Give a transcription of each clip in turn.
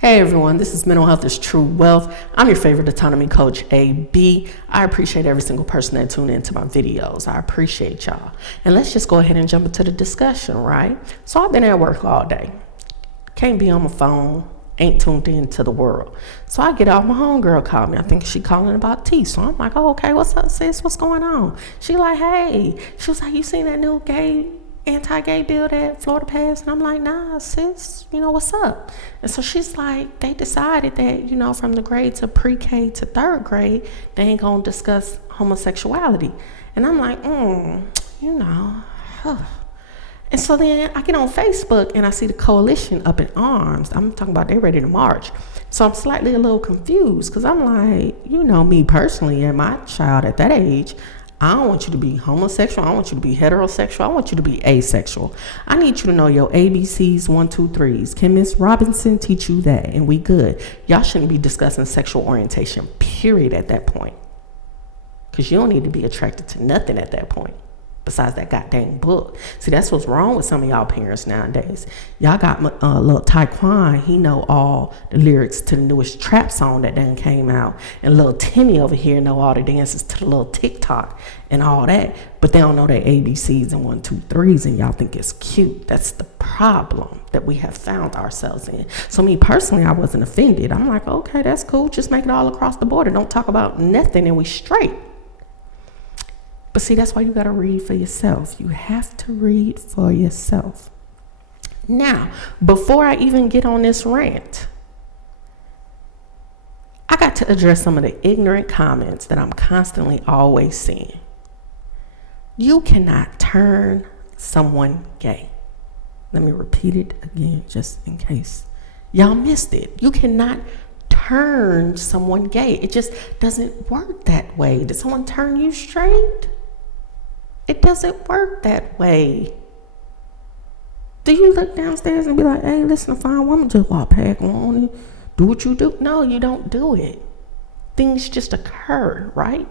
Hey everyone, this is Mental Health is True Wealth. I'm your favorite autonomy coach, AB. I appreciate every single person that tuned into my videos. I appreciate y'all. And let's just go ahead and jump into the discussion, right? So I've been at work all day. Can't be on my phone, ain't tuned into the world. So I get out, my homegirl called me. I think she calling about tea. So I'm like, oh, okay, what's up, sis? What's going on? She like, hey. She was like, you seen that new anti-gay bill that Florida passed? And I'm like, nah, sis, what's up? And so she's like, they decided that, from the grades of pre-K to third grade, they ain't gonna discuss homosexuality. And I'm like, And so then I get on Facebook and I see the coalition up in arms. I'm talking about they ready to march. So I'm slightly a little confused because I'm like, me personally and my child at that age, I don't want you to be homosexual. I don't want you to be heterosexual. I want you to be asexual. I need you to know your ABCs, 1, 2, 3s. Can Miss Robinson teach you that? And we good. Y'all shouldn't be discussing sexual orientation, period, at that point. Because you don't need to be attracted to nothing at that point besides that goddamn book. See, that's what's wrong with some of y'all parents nowadays. Y'all got little Taekwon, he know all the lyrics to the newest trap song that done came out. And little Timmy over here know all the dances to the little TikTok and all that. But they don't know their ABCs and 1, 2, 3s, and y'all think it's cute. That's the problem that we have found ourselves in. So me personally, I wasn't offended. I'm like, okay, that's cool. Just make it all across the border. Don't talk about nothing and we straight. But see, that's why you got to read for yourself. You have to read for yourself. Now, before I even get on this rant, I got to address some of the ignorant comments that I'm constantly always seeing. You cannot turn someone gay. Let me repeat it again, just in case y'all missed it. You cannot turn someone gay. It just doesn't work that way. Did someone turn you straight? It doesn't work that way. Do you look downstairs and be like, hey, listen, a fine woman just walk past on and do what you do? No, you don't do it. Things just occur, right?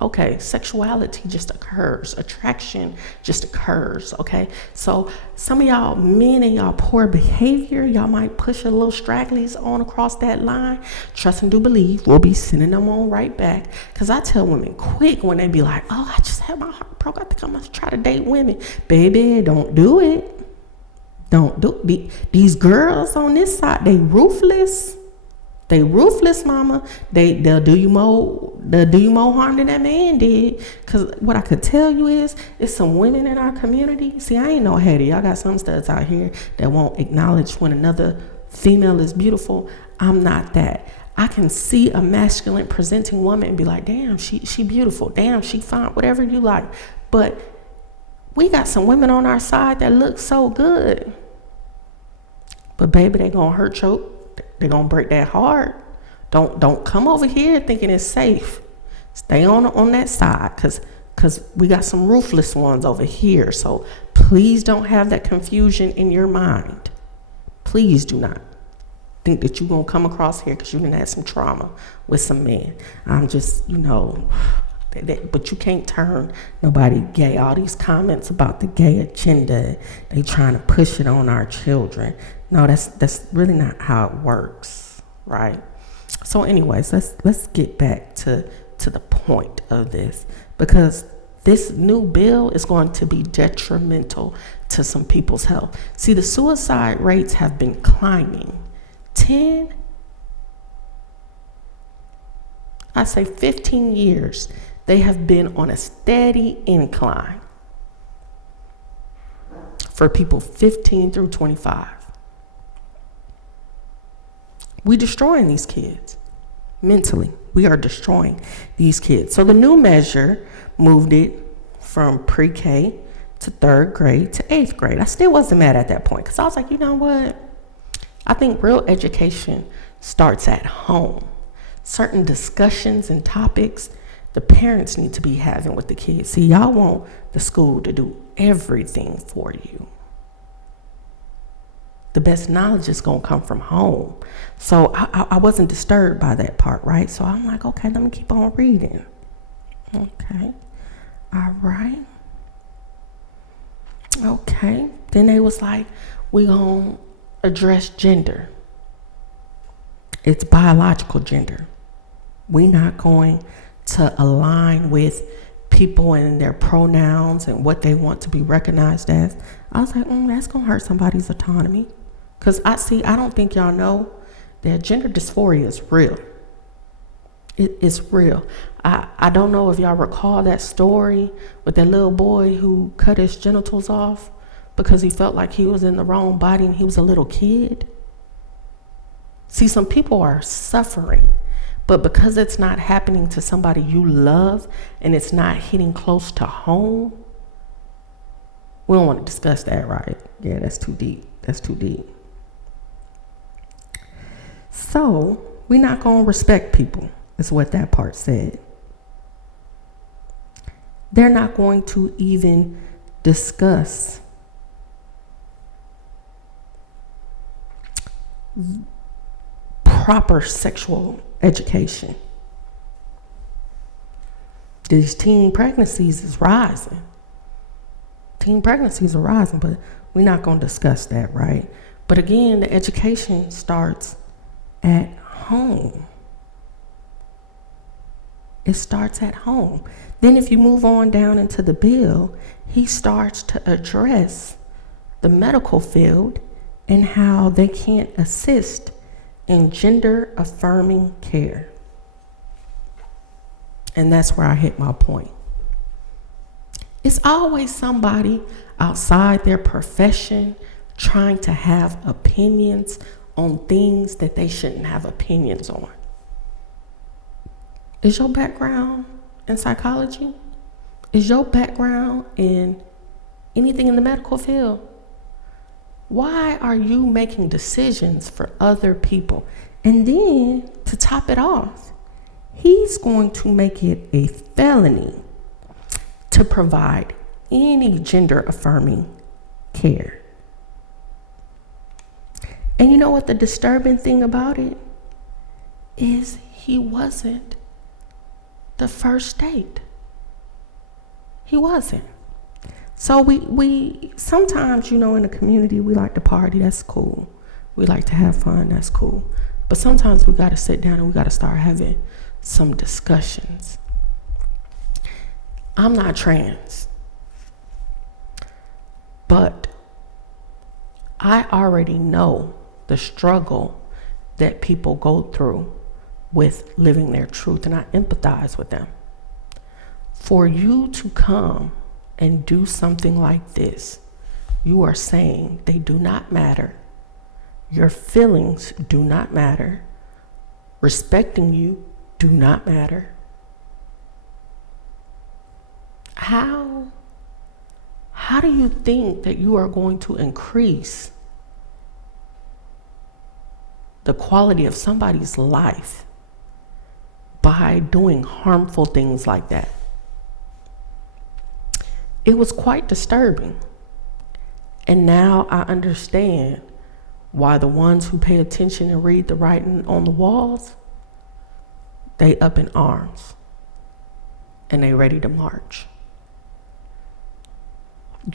Okay, sexuality just occurs. Attraction just occurs, okay? So some of y'all men and y'all poor behavior, y'all might push a little stragglies on across that line. Trust and do believe, we'll be sending them on right back. Because I tell women quick when they be like, oh, I just had my heart broke. I think I'm going to try to date women. Baby, don't do it. Don't do it. These girls on this side, they ruthless. They ruthless, mama. They'll do you more harm than that man did. Cause what I could tell you is some women in our community. See, I ain't no hater. Y'all got some studs out here that won't acknowledge when another female is beautiful. I'm not that. I can see a masculine presenting woman and be like, damn, she beautiful. Damn, she fine, whatever you like. But we got some women on our side that look so good. But baby, they gonna hurt you. They're gonna break that heart. Don't come over here thinking it's safe. Stay on that side, cause we got some ruthless ones over here. So please don't have that confusion in your mind. Please do not think that you're gonna come across here because you didn't have some trauma with some men. I'm just, but you can't turn nobody gay. All these comments about the gay agenda, they trying to push it on our children. No, that's really not how it works, right? So anyways, let's get back to the point of this, because this new bill is going to be detrimental to some people's health. See, the suicide rates have been climbing. 15 years, they have been on a steady incline for people 15 through 25. We destroying these kids mentally. We are destroying these kids. So the new measure moved it from pre-K to third grade to eighth grade. I still wasn't mad at that point because I was like, you know what? I think real education starts at home. Certain discussions and topics the parents need to be having with the kids. See, y'all want the school to do everything for you. The best knowledge is going to come from home. So I wasn't disturbed by that part, right? So I'm like, okay, let me keep on reading. Okay. All right. Okay. Then they was like, we going to address gender. It's biological gender. We're not going to align with people and their pronouns and what they want to be recognized as. I was like, that's going to hurt somebody's autonomy. Because I don't think y'all know that gender dysphoria is real. It is real. I don't know if y'all recall that story with that little boy who cut his genitals off because he felt like he was in the wrong body and he was a little kid. See, some people are suffering, but because it's not happening to somebody you love and it's not hitting close to home, we don't want to discuss that, right? Yeah, that's too deep. That's too deep. So we're not going to respect people, is what that part said. They're not going to even discuss proper sexual education. These teen pregnancies is rising. Teen pregnancies are rising, but we're not going to discuss that, right? But again, the education starts at home. It starts at home. Then if you move on down into the bill, he starts to address the medical field and how they can't assist in gender affirming care. And that's where I hit my point. It's always somebody outside their profession trying to have opinions on things that they shouldn't have opinions on. Is your background in psychology? Is your background in anything in the medical field? Why are you making decisions for other people? And then, to top it off, he's going to make it a felony to provide any gender affirming care. And you know what the disturbing thing about it is? He wasn't the first date. He wasn't. So we sometimes, in the community, we like to party, that's cool. We like to have fun, that's cool. But sometimes we gotta sit down and we gotta start having some discussions. I'm not trans, but I already know the struggle that people go through with living their truth, and I empathize with them. For you to come and do something like this, you are saying they do not matter. Your feelings do not matter. Respecting you do not matter. How do you think that you are going to increase the quality of somebody's life by doing harmful things like that? It was quite disturbing. And now I understand why the ones who pay attention and read the writing on the walls, they up in arms and they ready to march.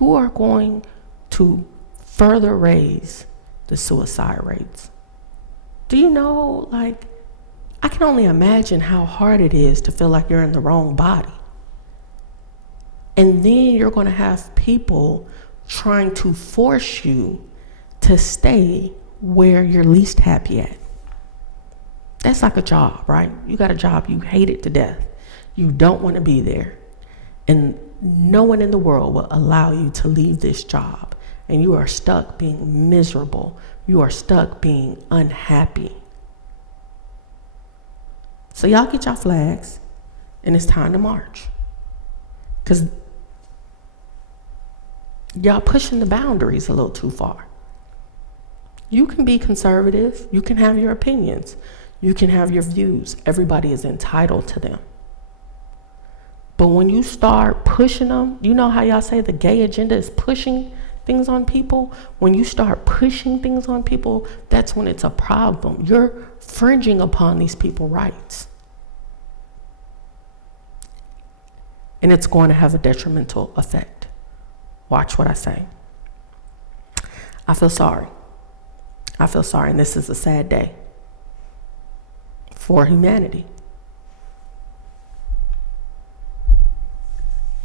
You are going to further raise the suicide rates. Do you know, I can only imagine how hard it is to feel like you're in the wrong body. And then you're going to have people trying to force you to stay where you're least happy at. That's like a job, right? You got a job, you hate it to death. You don't want to be there. And no one in the world will allow you to leave this job. And you are stuck being miserable. You are stuck being unhappy. So y'all get your flags, and it's time to march. Because y'all pushing the boundaries a little too far. You can be conservative. You can have your opinions. You can have your views. Everybody is entitled to them. But when you start pushing them, you know how y'all say the gay agenda is pushing things on people? When you start pushing things on people, that's when it's a problem. You're infringing upon these people's rights. And it's going to have a detrimental effect. Watch what I say. I feel sorry. And this is a sad day. for humanity.